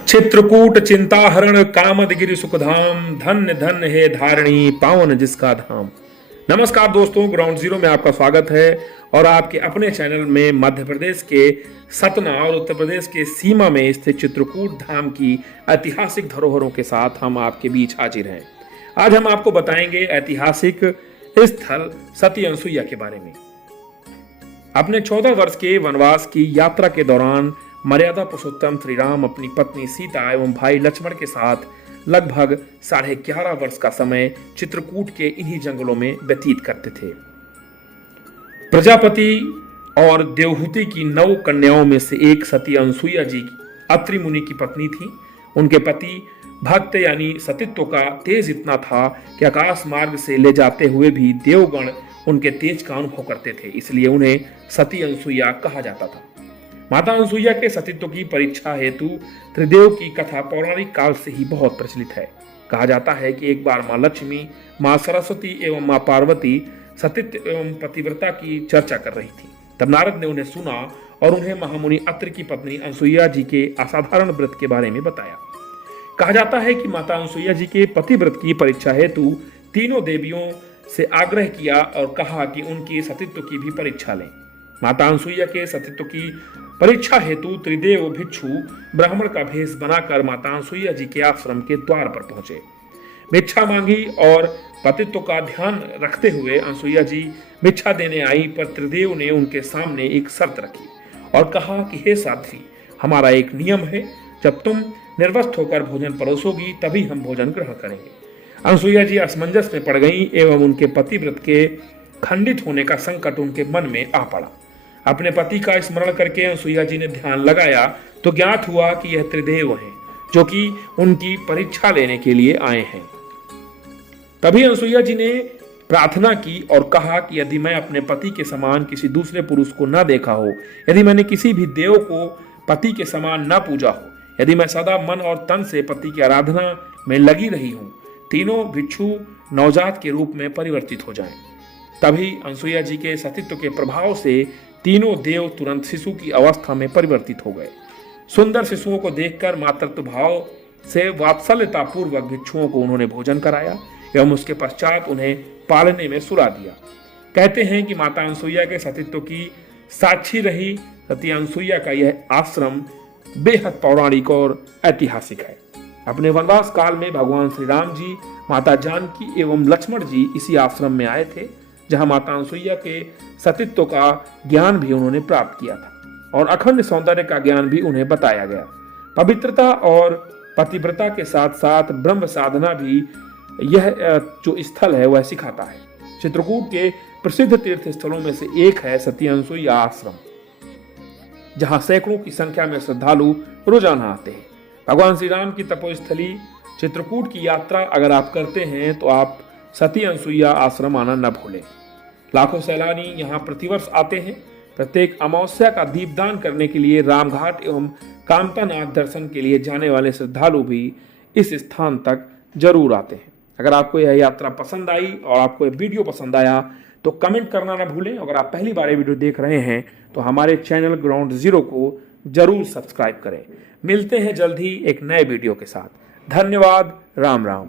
चित्रकूट चिंताहरण कामदगिरि सुखधाम, धन्य धन्य है धारणी पावन जिसका धाम। नमस्कार दोस्तों, ग्राउंड जीरो में आपका स्वागत है और आपके अपने चैनल में मध्य प्रदेश के सतना और उत्तर प्रदेश के सीमा में स्थित चित्रकूट धाम की ऐतिहासिक धरोहरों के साथ हम आपके बीच हाजिर हैं। आज हम आपको बताएंगे ऐतिहासिक स्थल सती अनसुईया के बारे में। अपने 14 वर्ष के वनवास की यात्रा के दौरान मर्यादा पुरुषोत्तम श्री राम अपनी पत्नी सीता एवं भाई लक्ष्मण के साथ लगभग 11.5 वर्ष का समय चित्रकूट के इन्हीं जंगलों में व्यतीत करते थे। प्रजापति और देवहूति की 9 कन्याओं में से एक सती अनसुईया जी अत्रि मुनि की पत्नी थी। उनके पति भक्त यानी सतीत्व का तेज इतना था कि आकाश मार्ग से ले जाते हुए भी देवगण उनके तेज का अनुभव करते थे, इसलिए उन्हें सती अनसुईया कहा जाता था। माता अनसुईया के सतीत्व की परीक्षा हेतु त्रिदेव की कथा पौराणिक काल से ही बहुत प्रचलित है। कहा जाता है कि एक बार माँ लक्ष्मी, माँ सरस्वती एवं माँ पार्वती सतीत्व एवं पतिव्रता की चर्चा कर रही थी। तब नारद ने उन्हें सुना और उन्हें महामुनि अत्रि की पत्नी अनसुईया जी के असाधारण व्रत के बारे में बताया। कहा जाता है कि माता अनसुईया जी के पतिव्रत की परीक्षा हेतु तीनों देवियों से आग्रह किया और कहा कि उनकी सतीत्व की भी परीक्षा लें। माता अनसुईया के सतीत्व की परीक्षा हेतु त्रिदेव भिक्षु ब्राह्मण का भेष बनाकर माता अनसुईया जी के आश्रम के द्वार पर पहुंचे। भिक्षा मांगी और पतित्व का ध्यान रखते हुए अनसुईया जी भिक्षा देने आई, पर त्रिदेव ने उनके सामने एक शर्त रखी और कहा कि हे साध्वी, हमारा एक नियम है, जब तुम निर्वस्त्र होकर भोजन परोसोगी तभी हम भोजन ग्रहण करेंगे। अनसुईया जी असमंजस में पड़ गईं एवं उनके पतिव्रत के खंडित होने का संकट उनके मन में आ पड़ा। अपने पति का स्मरण करके अनसुईया जी ने ध्यान लगाया तो ज्ञात हुआ कि यह त्रिदेव हैं, जो कि उनकी परीक्षा लेने के लिए आए हैं। तभी अनसुईया जी ने प्रार्थना की और कहा कि यदि मैं अपने पति के समान किसी दूसरे पुरुष को न देखा हो, यदि मैंने किसी भी देव को पति के समान न पूजा हो, यदि मैं सदा मन और तन से पति की आराधना में लगी रही हूं, तीनों भिक्षु नवजात के रूप में परिवर्तित हो जाएं। तभी अनसुईया जी के सतीत्व के प्रभाव से तीनों देव तुरंत शिशु की अवस्था में परिवर्तित हो गए। सुंदर शिशुओं को देखकर मातृत्व भाव से वात्सल्यता पूर्वक भिक्षुओं को उन्होंने भोजन कराया एवं उसके पश्चात उन्हें पालने में सुला दिया। कहते हैं कि माता अनसुईया के सतीत्व की साक्षी रही सती अनसुईया का यह आश्रम बेहद पौराणिक और ऐतिहासिक है। अपने वनवास काल में भगवान श्री राम जी, माता जानकी एवं लक्ष्मण जी इसी आश्रम में आए थे, जहां माता अनसुईया के सतीत्व का ज्ञान भी उन्होंने प्राप्त किया था और अखंड सौंदर्य का ज्ञान भी उन्हें बताया गया। पवित्रता और पतिव्रता के साथ साथ ब्रह्म साधना भी यह जो स्थल है वह सिखाता है। चित्रकूट के प्रसिद्ध तीर्थ स्थलों में से एक है सती अनसुईया आश्रम, जहां सैकड़ों की संख्या में श्रद्धालु रोजाना आते हैं। भगवान श्री राम की तपोस्थली चित्रकूट की यात्रा अगर आप करते हैं तो आप सती अनसुईया आश्रम आना न भूलें। लाखों सैलानी यहाँ प्रतिवर्ष आते हैं। प्रत्येक अमावस्या का दीपदान करने के लिए रामघाट एवं कामतानाथ दर्शन के लिए जाने वाले श्रद्धालु भी इस स्थान तक जरूर आते हैं। अगर आपको यह यात्रा पसंद आई और आपको यह वीडियो पसंद आया तो कमेंट करना न भूलें। अगर आप पहली बार ये वीडियो देख रहे हैं तो हमारे चैनल ग्राउंड जीरो को जरूर सब्सक्राइब करें। मिलते हैं जल्द ही एक नए वीडियो के साथ। धन्यवाद। राम राम।